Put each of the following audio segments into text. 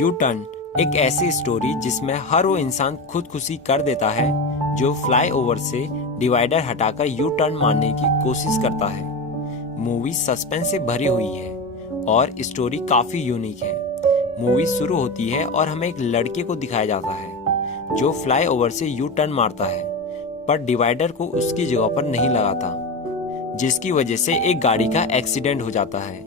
U turn एक ऐसी story जिसमें हर वो इंसान खुदकुशी कर देता है जो फ्लाईओवर से डिवाइडर हटाकर यू टर्न मारने की कोशिश करता है। मूवी सस्पेंस से भरी हुई है और स्टोरी काफी यूनिक है। मूवी शुरू होती है और हमें एक लड़के को दिखाया जाता है जो फ्लाईओवर से यू टर्न मारता है पर डिवाइडर को उसकी जगह पर नहीं लगाता, जिसकी वजह से एक गाड़ी का एक्सीडेंट हो जाता है।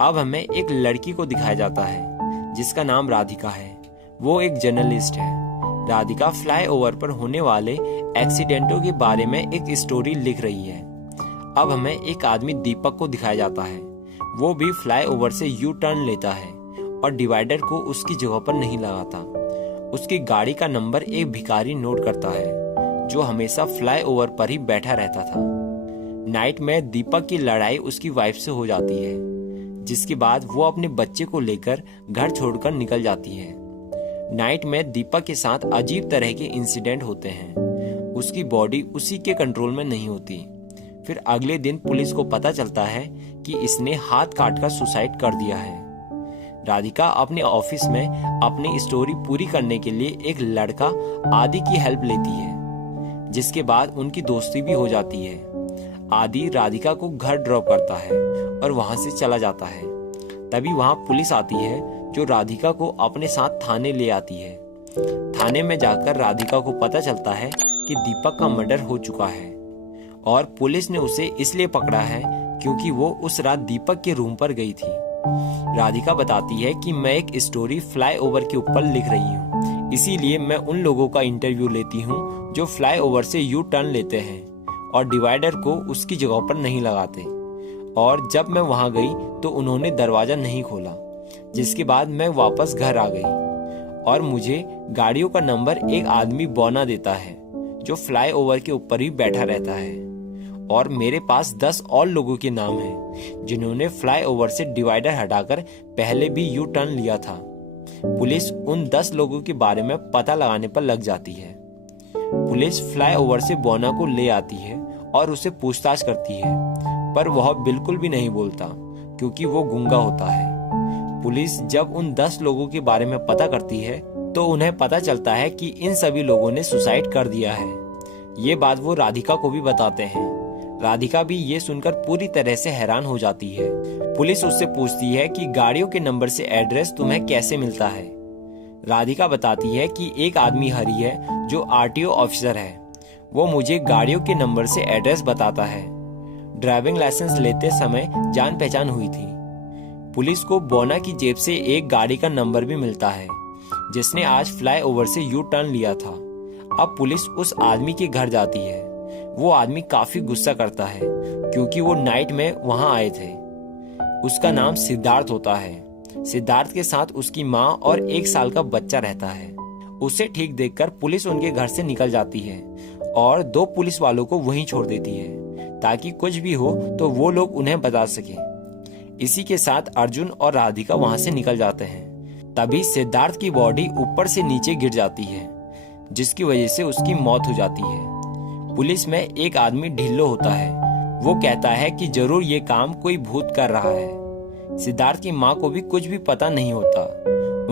अब हमें एक लड़की को दिखाया जाता है जिसका नाम राधिका है। वो एक जर्नलिस्ट है। राधिका फ्लाईओवर पर होने वाले एक्सीडेंटों के बारे में एक स्टोरी लिख रही है। अब हमें एक आदमी दीपक को दिखाया जाता है। वो भी फ्लाईओवर से यू टर्न लेता है और डिवाइडर को उसकी जगह पर नहीं लगाता। उसकी गाड़ी का नंबर एक भिखारी नोट करता है जो हमेशा फ्लाईओवर पर ही बैठा रहता था। नाइट में दीपक की लड़ाई उसकी वाइफ से हो जाती है, जिसके बाद वो अपने बच्चे को लेकर घर छोड़कर निकल जाती है। नाइट में दीपक के साथ अजीब तरह के इंसिडेंट होते हैं। उसकी बॉडी उसी के कंट्रोल में नहीं होती। फिर अगले दिन पुलिस को पता चलता है कि इसने हाथ काटकर सुसाइड कर दिया है। राधिका अपने ऑफिस में अपनी स्टोरी पूरी करने के लिए एक लड़का आदि की हेल्प लेती है, जिसके बाद उनकी दोस्ती भी हो जाती है। आदि राधिका को घर ड्रॉप करता है और वहां से चला जाता है। तभी वहां पुलिस आती है जो राधिका को अपने साथ थाने ले आती है। थाने में जाकर राधिका को पता चलता है कि दीपक का मर्डर हो चुका है और पुलिस ने उसे इसलिए पकड़ा है क्योंकि वो उस रात दीपक के रूम पर गई थी। राधिका बताती है कि मैं एक स्टोरी फ्लाईओवर के ऊपर लिख रही हूँ, इसीलिए मैं उन लोगों का इंटरव्यू लेती हूँ जो फ्लाईओवर से यू टर्न लेते हैं और डिवाइडर को उसकी जगह पर नहीं लगाते। और जब मैं वहां गई तो उन्होंने दरवाजा नहीं खोला, जिसके बाद मैं वापस घर आ गई और मुझे गाड़ियों का नंबर एक आदमी बौना देता है जो फ्लाईओवर के ऊपर ही बैठा रहता है। और मेरे पास 10 और लोगों के नाम हैं जिन्होंने फ्लाईओवर से डिवाइडर हटाकर पहले भी यू टर्न लिया था। पुलिस उन 10 लोगों के बारे में पता लगाने पर लग जाती है। पुलिस फ्लाईओवर से बौना को ले आती है और उसे पूछताछ करती है, पर वह बिल्कुल भी नहीं बोलता क्योंकि वो गूंगा होता है। पुलिस जब उन 10 लोगों के बारे में पता करती है तो उन्हें पता चलता है कि इन सभी लोगों ने सुसाइड कर दिया है। ये बात वो राधिका को भी बताते हैं। राधिका भी ये सुनकर पूरी तरह से हैरान हो जाती है। पुलिस उससे पूछती है कि गाड़ियों के नंबर से एड्रेस तुम्हें कैसे मिलता है। राधिका बताती है कि एक आदमी हरी है जो आरटीओ ऑफिसर है। वो मुझे गाड़ियों के नंबर से एड्रेस बताता है। ड्राइविंग लाइसेंस लेते समय जान पहचान हुई थी। पुलिस को बौना की जेब से एक गाड़ी का नंबर भी मिलता है जिसने आज फ्लाईओवर से यू टर्न लिया था। अब पुलिस उस आदमी के घर जाती है। वो आदमी काफी गुस्सा करता है क्योंकि वो नाइट में वहां आए थे। उसका नाम सिद्धार्थ होता है। सिद्धार्थ के साथ उसकी माँ और 1 साल का बच्चा रहता है। उसे ठीक देखकर पुलिस उनके घर से निकल जाती है और 2 पुलिस वालों को वहीं छोड़ देती है ताकि कुछ भी हो तो वो लोग उन्हें बता सके। इसी के साथ अर्जुन और राधिका वहां से निकल जाते हैं। तभी सिद्धार्थ की बॉडी ऊपर से नीचे गिर जाती है, जिसकी वजह से उसकी मौत हो जाती है। पुलिस में एक आदमी ढिल्लो होता है। वो कहता है कि जरूर ये काम कोई भूत कर रहा है। सिद्धार्थ की माँ को भी कुछ भी पता नहीं होता।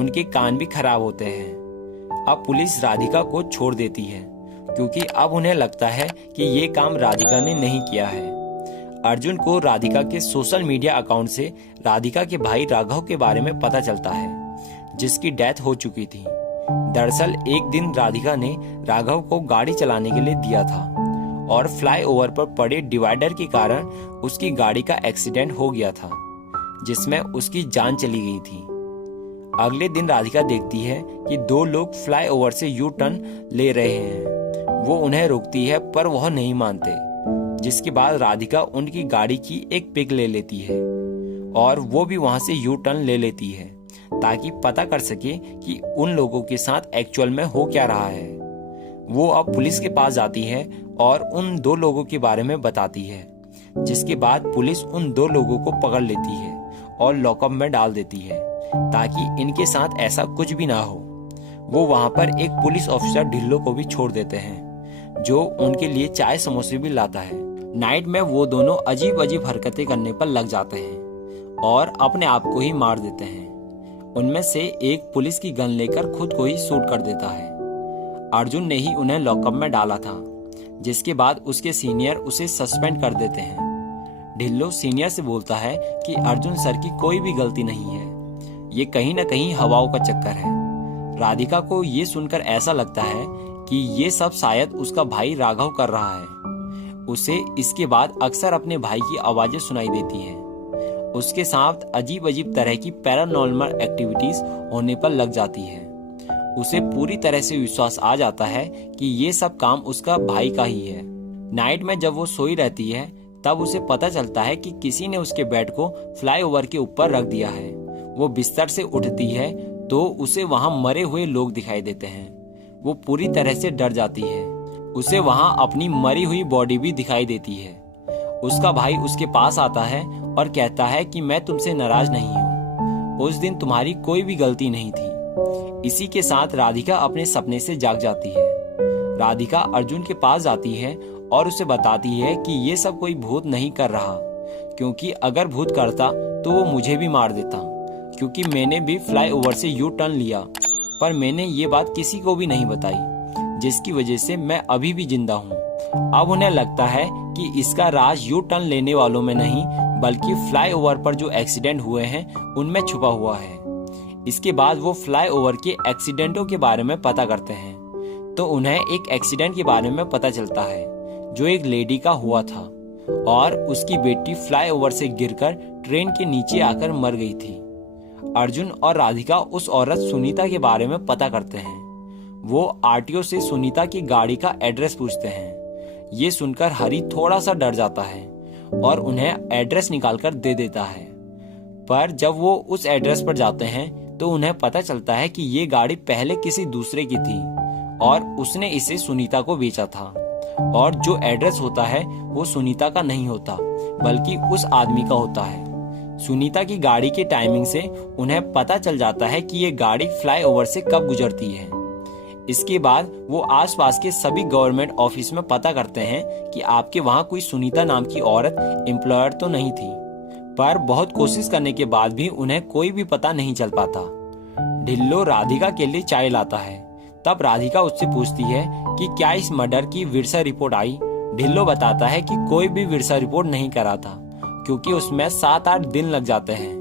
उनके कान भी खराब होते हैं। अब पुलिस राधिका को छोड़ देती है क्योंकि अब उन्हें लगता है कि ये काम राधिका ने नहीं किया है। अर्जुन को राधिका के सोशल मीडिया अकाउंट से राधिका के भाई राघव के बारे में पता चलता है, जिसकी डेथ हो चुकी थी। दरअसल एक दिन राधिका ने राघव को गाड़ी चलाने के लिए दिया था और फ्लाईओवर पर पड़े डिवाइडर के कारण उसकी गाड़ी का एक्सीडेंट हो गया था, जिसमें उसकी जान चली गई थी। अगले दिन राधिका देखती है कि 2 लोग फ्लाईओवर से यू टर्न ले रहे हैं। वो उन्हें रोकती है पर वह नहीं मानते, जिसके बाद राधिका उनकी गाड़ी की एक पिक ले लेती है और वो भी वहां से यू टर्न ले लेती है ताकि पता कर सके कि उन लोगों के साथ एक्चुअल में हो क्या रहा है। वो अब पुलिस के पास जाती है और उन 2 लोगों के बारे में बताती है, जिसके बाद पुलिस उन 2 लोगों को पकड़ लेती है और लॉकअप में डाल देती है ताकि इनके साथ ऐसा कुछ भी ना हो। वो वहां पर एक पुलिस ऑफिसर ढिल्लो को भी छोड़ देते हैं जो उनके लिए चाय समोसे भी लाता है। नाइट में वो दोनों अजीब अजीब हरकतें करने पर लग जाते हैं और अपने आप को ही मार देते हैं उनमें से एक पुलिस की गन लेकर खुद को ही शूट कर देता है। अर्जुन ने ही उन्हें लॉकअप में डाला था, जिसके बाद उसके सीनियर उसे सस्पेंड कर देते हैं। ढिल्लो सीनियर से बोलता है कि अर्जुन सर की कोई भी गलती नहीं है, ये कहीं न कहीं हवाओं का चक्कर है। राधिका को ये सुनकर ऐसा लगता है कि ये सब शायद उसका भाई राघव कर रहा है। उसे इसके बाद अक्सर अपने भाई की आवाजें सुनाई देती हैं। उसके साथ अजीब अजीब तरह की पैरानॉर्मल एक्टिविटीज होने पर लग जाती है। उसे पूरी तरह से विश्वास आ जाता है कि ये सब काम उसका भाई का ही है। नाइट में जब वो सोई रहती है तब उसे पता चलता है कि किसी ने उसके बेड को फ्लाईओवर के ऊपर रख दिया है। वो बिस्तर से उठती है तो उसे वहां मरे हुए लोग दिखाई देते हैं। वो पूरी तरह से डर जाती है। उसे वहां अपनी मरी हुई बॉडी भी दिखाई देती है। उसका भाई उसके पास आता है और कहता है कि मैं तुमसे नाराज नहीं हूँ, उस दिन तुम्हारी कोई भी गलती नहीं थी। इसी के साथ राधिका अपने सपने से जाग जाती है। राधिका अर्जुन के पास जाती है और उसे बताती है कि ये सब कोई भूत नहीं कर रहा, क्योंकि अगर भूत करता तो वो मुझे भी मार देता, क्योंकि मैंने भी फ्लाईओवर से यू टर्न लिया, पर मैंने ये बात किसी को भी नहीं बताई, जिसकी वजह से मैं अभी भी जिंदा हूँ। अब उन्हें लगता है कि इसका राज यू टर्न लेने वालों में नहीं, बल्कि फ्लाईओवर पर जो एक्सीडेंट हुए हैं उनमें छुपा हुआ है। इसके बाद वो फ्लाईओवर के एक्सीडेंटों के बारे में पता करते हैं, तो उन्हें एक एक्सीडेंट के बारे में पता चलता है जो एक लेडी का हुआ था और उसकी बेटी फ्लाईओवर से गिरकर ट्रेन के नीचे आकर मर गई थी। अर्जुन और राधिका उस औरत सुनीता के बारे में पता करते हैं। वो आरटीओ से सुनीता की गाड़ी का एड्रेस पूछते हैं। ये सुनकर हरी थोड़ा सा डर जाता है और उन्हें एड्रेस निकालकर दे देता है, पर जब वो उस एड्रेस पर जाते हैं तो उन्हें पता चलता है कि ये गाड़ी पहले किसी दूसरे की थी और उसने इसे सुनीता को बेचा था, और जो एड्रेस होता है वो सुनीता का नहीं होता बल्कि उस आदमी का होता है। सुनीता की गाड़ी के टाइमिंग से उन्हें पता चल जाता है कि ये गाड़ी फ्लाईओवर से कब गुजरती है। इसके बाद वो आसपास के सभी गवर्नमेंट ऑफिस में पता करते हैं कि आपके वहां कोई सुनीता नाम की औरत एम्प्लॉयर तो नहीं थी, पर बहुत कोशिश करने के बाद भी उन्हें कोई भी पता नहीं चल पाता। ढिल्लो राधिका के लिए चाय लाता है। तब राधिका उससे पूछती है कि क्या इस मर्डर की विरसा रिपोर्ट आई। ढिल्लो बताता है कि कोई भी विरसा रिपोर्ट नहीं करा था, क्योंकि उसमें 7-8 दिन लग जाते हैं।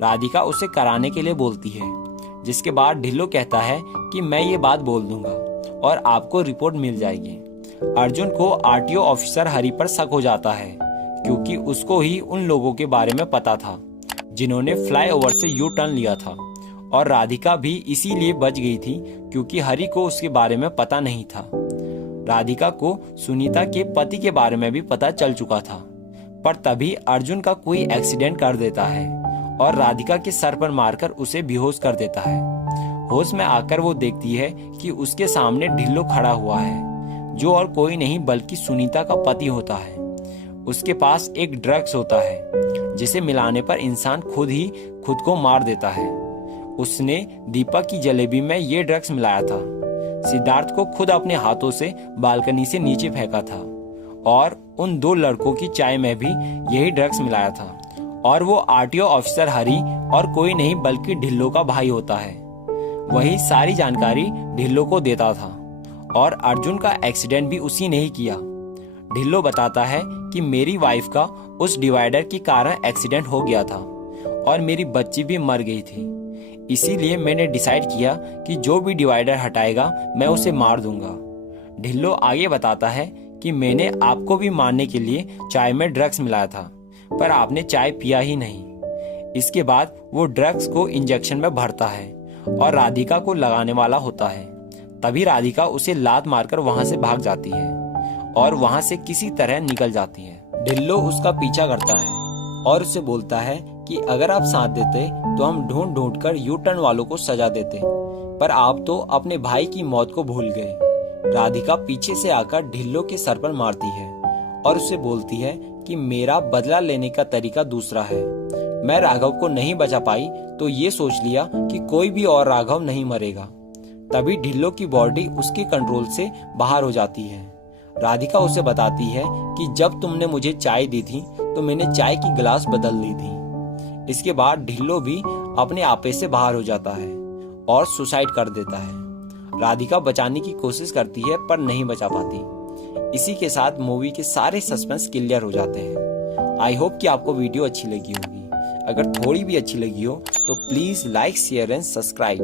राधिका उसे कराने के लिए बोलती है, जिसके बाद ढिल्लो कहता है कि मैं ये बात बोल दूंगा और आपको रिपोर्ट मिल जाएगी। अर्जुन को आरटीओ ऑफिसर हरि पर शक हो जाता है, क्योंकि उसको ही उन लोगों के बारे में पता था जिन्होंने फ्लाईओवर से यू टर्न लिया था, और राधिका भी इसीलिए बच गई थी क्योंकि हरि को उसके बारे में पता नहीं था। राधिका को सुनीता के पति के बारे में भी पता चल चुका था, पर तभी अर्जुन का कोई एक्सीडेंट कर देता है और राधिका के सर पर मारकर उसे बेहोश कर देता है। होश में आकर वो देखती है कि उसके सामने ढिल्लो खड़ा हुआ है, जो और कोई नहीं बल्कि सुनीता का पति होता है। उसके पास एक ड्रग्स होता है जिसे मिलाने पर इंसान खुद ही खुद को मार देता है। उसने दीपक की जलेबी में ये ड्रग्स मिलाया था। सिद्धार्थ को खुद अपने हाथों से बालकनी से नीचे फेंका था, और उन 2 लड़कों की चाय में भी यही ड्रग्स मिलाया था, और वो आरटीओ ऑफिसर हरि और कोई नहीं बल्कि ढिल्लो का भाई होता है। वही सारी जानकारी ढिल्लो को देता था, और अर्जुन का एक्सीडेंट भी उसी ने ही किया। ढिल्लो बताता है कि मेरी वाइफ का उस डिवाइडर के कारण एक्सीडेंट हो गया था और मेरी बच्ची भी मर गई थी, इसीलिए मैंने डिसाइड किया कि जो भी डिवाइडर हटाएगा मैं उसे मार दूंगा। ढिल्लो आगे बताता है कि मैंने आपको भी मारने के लिए चाय में ड्रग्स मिलाया था, पर आपने चाय पिया ही नहीं। इसके बाद वो ड्रग्स को इंजेक्शन में भरता है और राधिका को लगाने वाला होता है। तभी राधिका उसे लात मारकर वहां से भाग जाती है और वहां से किसी तरह निकल जाती है। ढिल्लो उसका पीछा करता है और उससे बोलता है कि अगर आप साथ देते तो हम ढूंढ ढूंढ कर यू टर्न वालों को सजा देते, पर आप तो अपने भाई की मौत को भूल गए। राधिका पीछे से आकर ढिल्लो के सर पर मारती है और उसे बोलती है कि मेरा बदला लेने का तरीका दूसरा है। मैं राघव को नहीं बचा पाई तो ये सोच लिया कि कोई भी और राघव नहीं मरेगा। तभी ढिल्लो की बॉडी उसके कंट्रोल से बाहर हो जाती है। राधिका उसे बताती है कि जब तुमने मुझे चाय दी थी तो मैंने चाय की गिलास बदल दी थी। इसके बाद ढिल्लो भी अपने आपे से बाहर हो जाता है और सुसाइड कर देता है। राधिका बचाने की कोशिश करती है पर नहीं बचा पाती। इसी के साथ मूवी के सारे सस्पेंस क्लियर हो जाते हैं। आई होप कि आपको वीडियो अच्छी लगी होगी। अगर थोड़ी भी अच्छी लगी हो तो please like, share and subscribe.